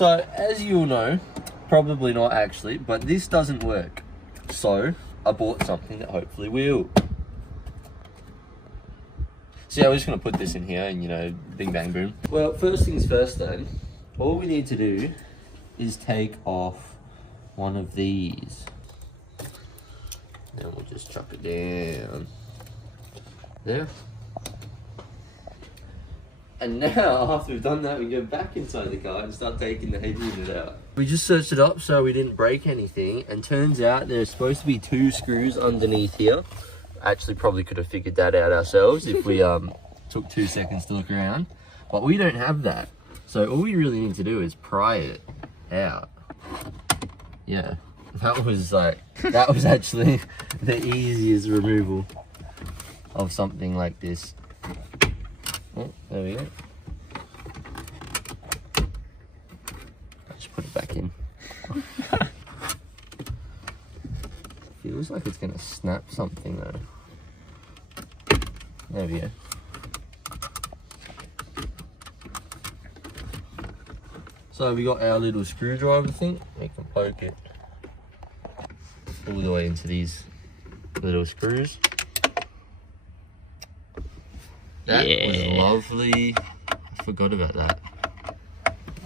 So, as you'll know, probably not actually, but this doesn't work. So, I bought something that hopefully will. So yeah, we're just gonna put this in here and, you know, bing bang boom. Well, first things first then, all we need to do is take off one of these. Then we'll just chuck it down. There. And now, after we've done that, we go back inside the car and start taking the head unit out. We just searched it up so we didn't break anything, and turns out there's supposed to be 2 screws underneath here. Actually, probably could have figured that out ourselves if we took 2 seconds to look around. But we don't have that. So all we really need to do is pry it out. Yeah, that was actually the easiest removal of something like this. Oh, there we go. Let's put it back in. Feels like it's gonna snap something though. There we go. So we got our little screwdriver thing. We can poke it all the way into these little screws. That was lovely. I forgot about that.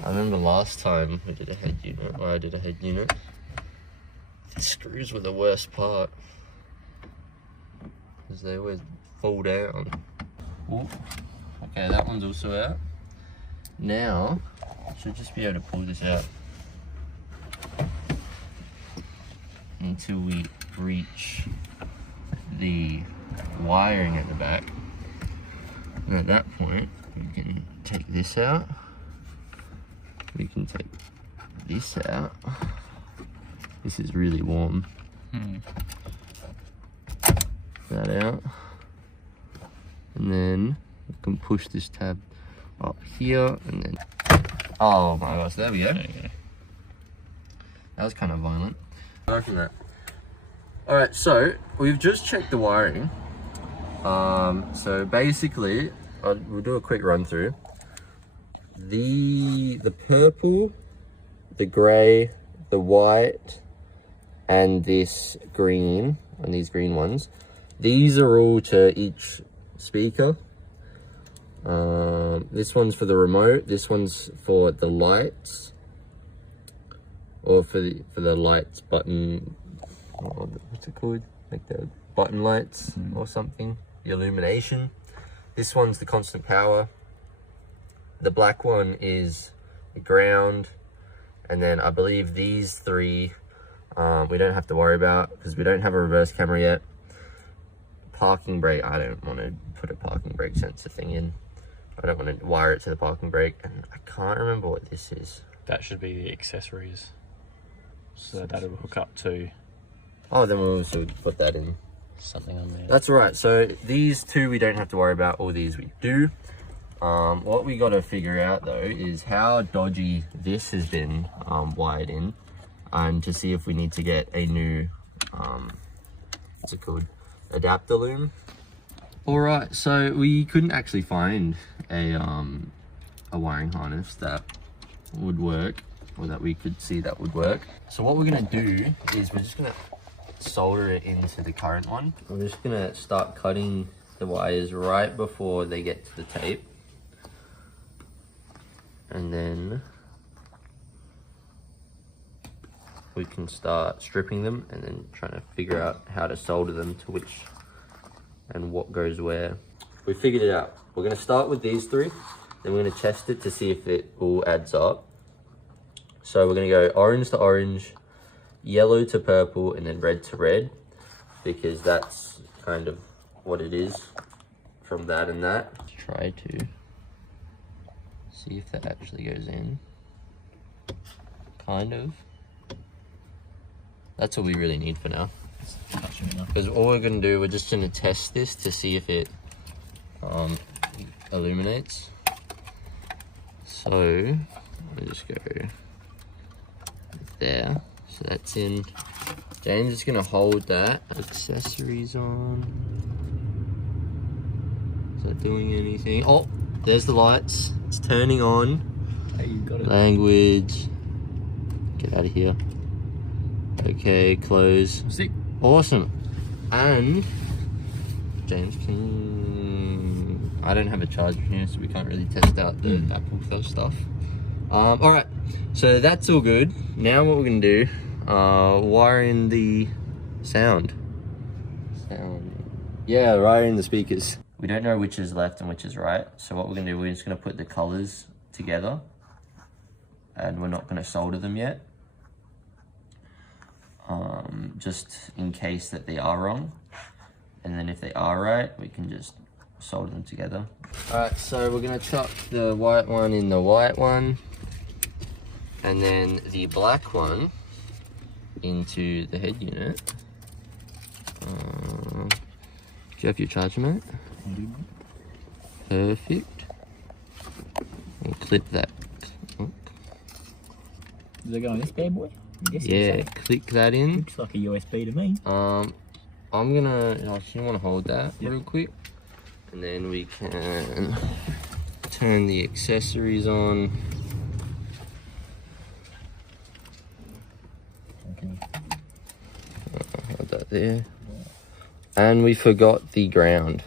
I remember last time we did a head unit, or I did a head unit. The screws were the worst part because they always fall down. Ooh. Okay, that one's also out. Now, I should just be able to pull this out until we reach the wiring at the back. And at that point, we can take this out. We can take this out. This is really warm. That out. And then we can push this tab up here and then... Oh my gosh, there we go. That was kind of violent. Alright, so we've just checked the wiring. So basically, we'll do a quick run through. The purple, the grey, the white, and this green, and these green ones, these are all to each speaker. This one's for the remote, this one's for the lights, or for the lights button, what's it called? Like the button lights or something, the illumination. This one's the constant power. The black one is the ground, and then I believe these 3 we don't have to worry about because we don't have a reverse camera yet. Parking brake, I don't want to put a parking brake sensor thing in. I don't want to wire it to the parking brake, and I can't remember what this is. That should be the accessories. So that'll hook up to... Oh, then we'll also put that in. Something on there. That's right. So these 2 we don't have to worry about, all these we do. What we got to figure out though is how dodgy this has been wired in, and to see if we need to get a new what's it called, adapter loom. All right, so we couldn't actually find a wiring harness that would work, or that we could see that would work. So what we're gonna do is we're just gonna solder it into the current one. I'm just gonna start cutting the wires right before they get to the tape, and then we can start stripping them and then trying to figure out how to solder them to which and what goes where. We figured it out. We're gonna start with these 3, then we're gonna test it to see if it all adds up. So we're gonna go orange to orange, yellow to purple, and then red to red, because that's kind of what it is from that and that. Let's try to see if that actually goes in. Kind of. That's all we really need for now. Because all we're gonna do, we're just gonna test this to see if it illuminates. So we'll just go there. So that's in. James is gonna hold that. Accessories on. Is that doing anything? Oh, there's the lights. It's turning on. Hey, you got it. Language. Get out of here. Okay, close. Sick. Awesome. And James, I don't have a charger here, so we can't really test out the Apple stuff. All right, so that's all good. Now what we're gonna do, wire in the sound. Yeah, wire in the speakers. We don't know which is left and which is right, so what we're gonna do, we're just gonna put the colors together, and we're not gonna solder them yet, just in case that they are wrong. And then if they are right, we can just solder them together. All right, so we're gonna chuck the white one in the white one, and then the black one into the head unit. Do you have your charger, mate? Perfect. And clip that. Oh. Does it go on this bad boy? Yeah, click that in. Looks like a USB to me. I'm gonna, you wanna hold that real quick? And then we can turn the accessories on. Hold that there. And we forgot the ground.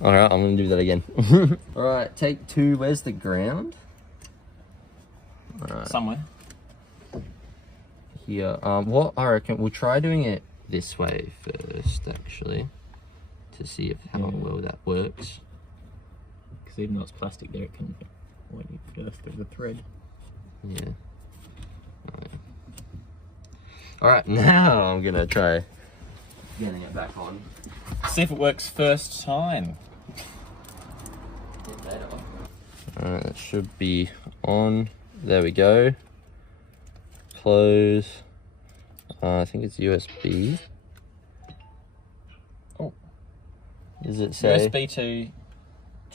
Alright, I'm gonna do that again. Alright, take 2. Where's the ground? Alright. Somewhere. Here. What I reckon, we'll try doing it this way first, actually, to see if how well that works. Because even though it's plastic there, it can when you put it through the thread. Yeah. Alright, now I'm gonna try getting it back on. See if it works first time. Alright, that should be on. There we go. Close. I think it's USB. Oh. Does it say? USB to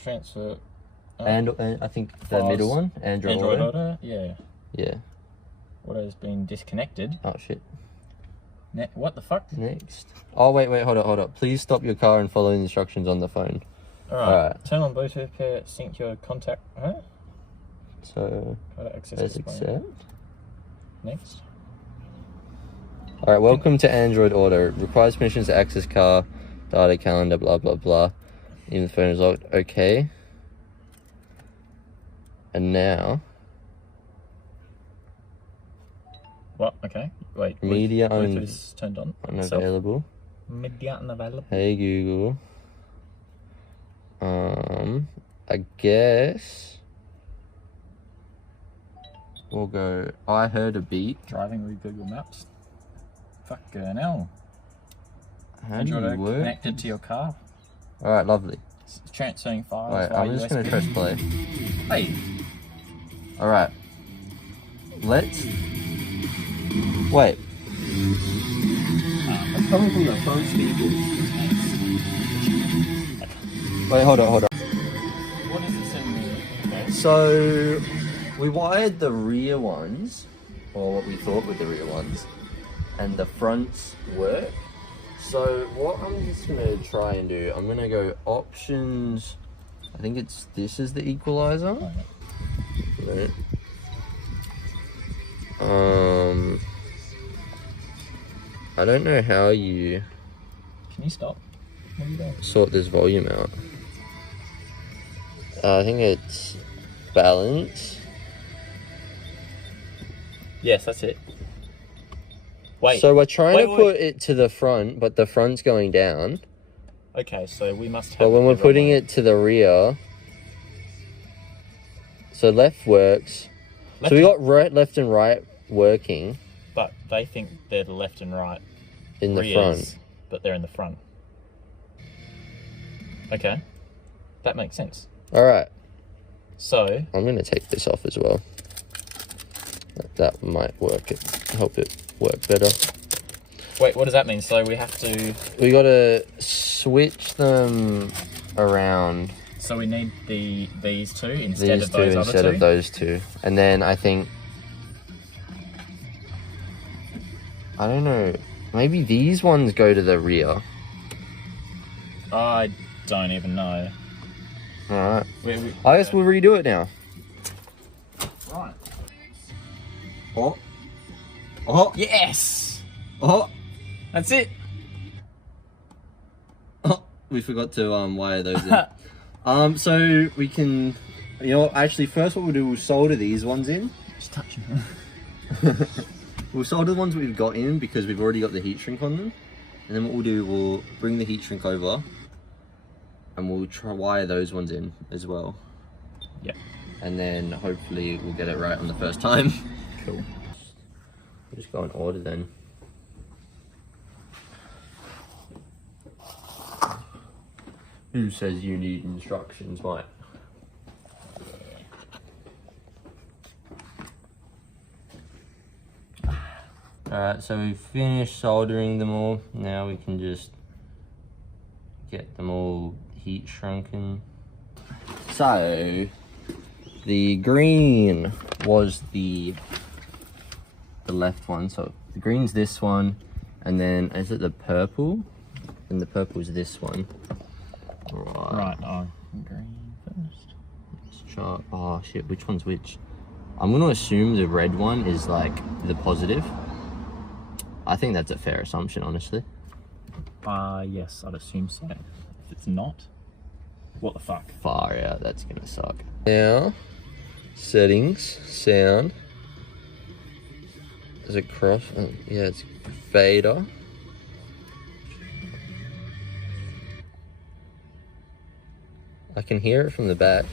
transfer. And I think the files, middle one, Android Auto. Yeah. Yeah. Auto's been disconnected. Oh shit. What the fuck? Next. Oh wait, hold up. Please stop your car and follow the instructions on the phone. Alright. Turn on Bluetooth pair, sync your contact. Huh? So Access let's display. accept. Next. Alright, welcome to Android Auto. Requires permissions to access car, data, calendar, blah blah blah. Even the phone is locked. Okay. And now What? Okay. Wait. media Bluetooth is turned on. unavailable. Media unavailable. Hey Google. I guess we'll go. I heard a beat. Driving with Google Maps. Fucking hell. How do you Android work? connected to your car. All right, lovely. It's transferring files. Alright, via I'm just gonna USB. press play. Hey. All right. Let's wait. Probably the phone speakers. Wait, hold on. What is this in? Okay. So we wired the rear ones, or what we thought were the rear ones, and the fronts work. So what I'm just gonna try and do, I'm gonna go options. I think this is the equalizer. Right. I don't know how you Can you stop? What are you doing? sort this volume out. I think it's balance. Yes, that's it. Wait. So we're trying to wait. put it to the front, but the front's going down. Okay, so we must have. But when it we're the putting wrong way. it to the rear, so left works. So we got right, left, and right working But they think they're the left and right in the rears, front. but they're in the front. Okay, that makes sense. All right, So I'm gonna take this off as well. That might help it work better. wait, what does that mean? So we have to. We gotta switch them around. So we need these two These two instead of those two, and then I think I don't know. Maybe these ones go to the rear. I don't even know. All right. We, I guess we'll redo it now. Right. Oh. Oh. Yes! Oh. That's it. Oh. We forgot to wire those in. So we can, you know, actually first what we'll do, we'll solder these ones in. Just touch them. We'll solder the ones we've got in because we've already got the heat shrink on them. And then what we'll do, we'll bring the heat shrink over and we'll try wire those ones in as well. Yep. And then hopefully we'll get it right on the first time. Cool. We'll just go in order then. Who says you need instructions, Mike? Alright, so we've finished soldering them all. Now we can just get them all heat shrunken. So, the green was the left one. So the green's this one, and then is it the purple? And the purple is this one. Right, oh, green first. Let's try, oh shit, which one's which? I'm gonna assume the red one is like the positive. I think that's a fair assumption, honestly. Yes, I'd assume so. If it's not, what the fuck? Far out, that's gonna suck. Now, settings, sound. Is it cross? Yeah, it's fader. I can hear it from the back.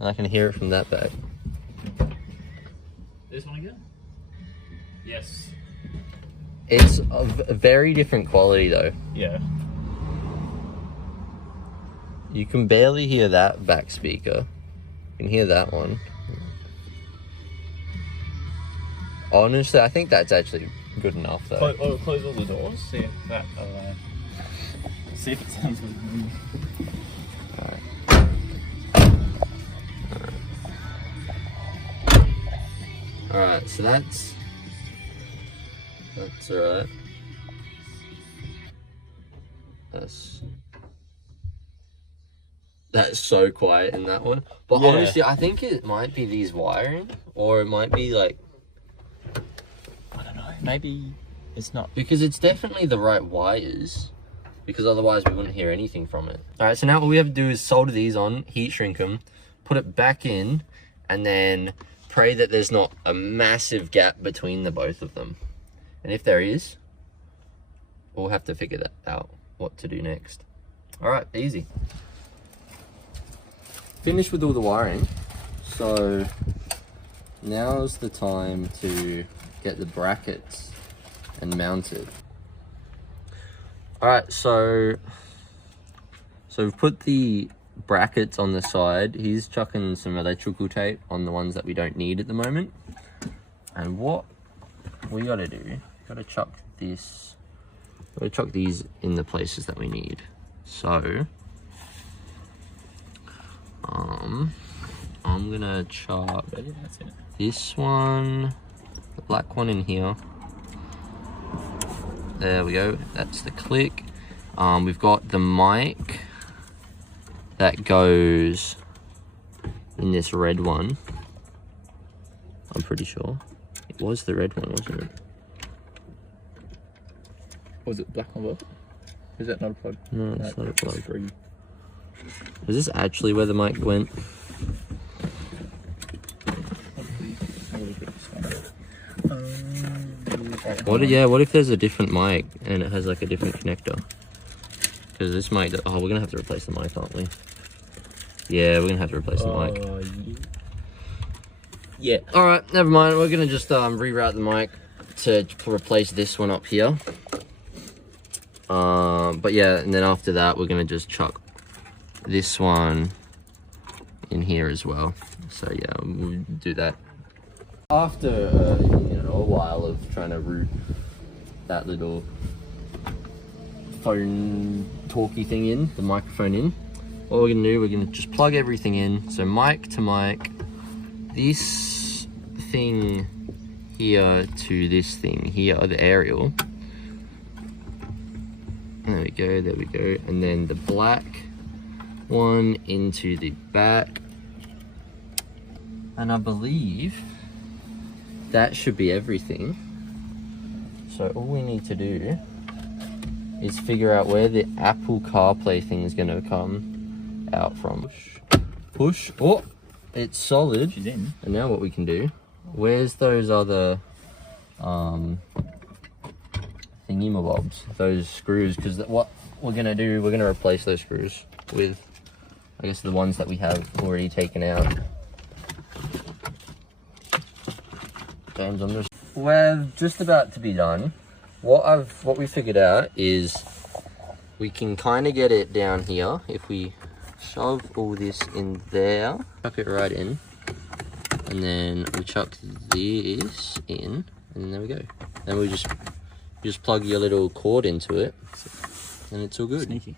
And I can hear it from that back. This one again? Yes. It's a very different quality though. Yeah. You can barely hear that back speaker. You can hear that one. Honestly, I think that's actually good enough though. Close all the doors. See if that. See if it sounds good. Alright, so that's alright. That's so quiet in that one. But yeah. Honestly, I think it might be these wiring, or it might be like, I don't know. Maybe it's not. because it's definitely the right wires, because otherwise we wouldn't hear anything from it. Alright, so now what we have to do is solder these on, heat shrink them, put it back in, and then pray that there's not a massive gap between the both of them. And if there is, we'll have to figure that out, what to do next. Alright, easy. Finished with all the wiring, so now's the time to get the brackets and mount it. Alright, so we've put the brackets on the side. He's chucking some electrical tape on the ones that we don't need at the moment. And what we gotta do, gotta chuck these in the places that we need. So I'm gonna chuck this one, the black one in here. There we go, that's the click. We've got the mic that goes in this red one. I'm pretty sure. It was the red one, wasn't it? Was it black on both? Is that not a plug? No, it's not a plug. Three. Is this actually where the mic went? What if there's a different mic and it has like a different connector? Because this mic, oh, we're gonna have to replace the mic, aren't we? Yeah, we're gonna have to replace the mic. Yeah. Alright, never mind. We're gonna just reroute the mic to replace this one up here. But yeah, and then after that, we're gonna just chuck this one in here as well. So yeah, we'll do that. After a while of trying to route that little phone talkie thing in, the microphone in, what we're gonna do, we're gonna just plug everything in. So mic to mic, this thing here to this thing here, the aerial. There we go, there we go. And then the black one into the back. And I believe that should be everything. So all we need to do is figure out where the Apple CarPlay thing is going to come out from. Push. Oh, it's solid. She's in. And now what we can do, where's those other thingy-mabobs, those screws? Because what we're going to do, we're going to replace those screws with, I guess, the ones that we have already taken out. James, we're just about to be done. What we figured out is we can kind of get it down here if we shove all this in there, chuck it right in, and then we chuck this in, and there we go. Then we just plug your little cord into it, and it's all good. Sneaky.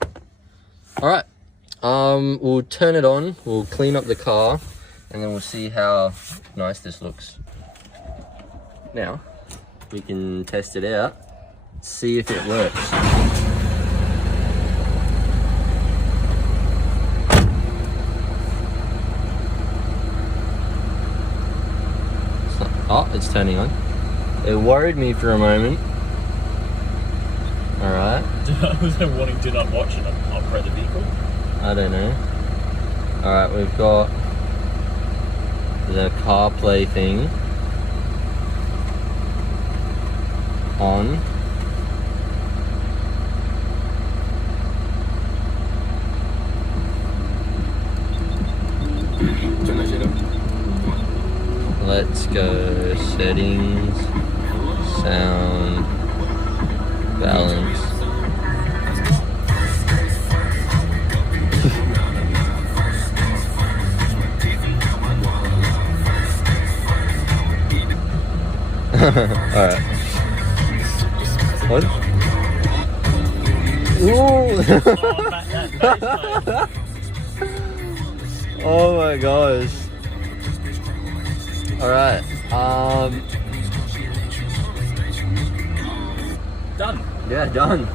All right, we'll turn it on, we'll clean up the car, and then we'll see how nice this looks. Now we can test it out, see if it works. Oh, it's turning on. It worried me for a moment. All right. Was there wanting to not watch and operate the vehicle? I don't know. All right, we've got the CarPlay thing on. Let's go settings, sound, balance. Alright. What? Ooh! Oh my gosh. Alright. Done. Yeah, done.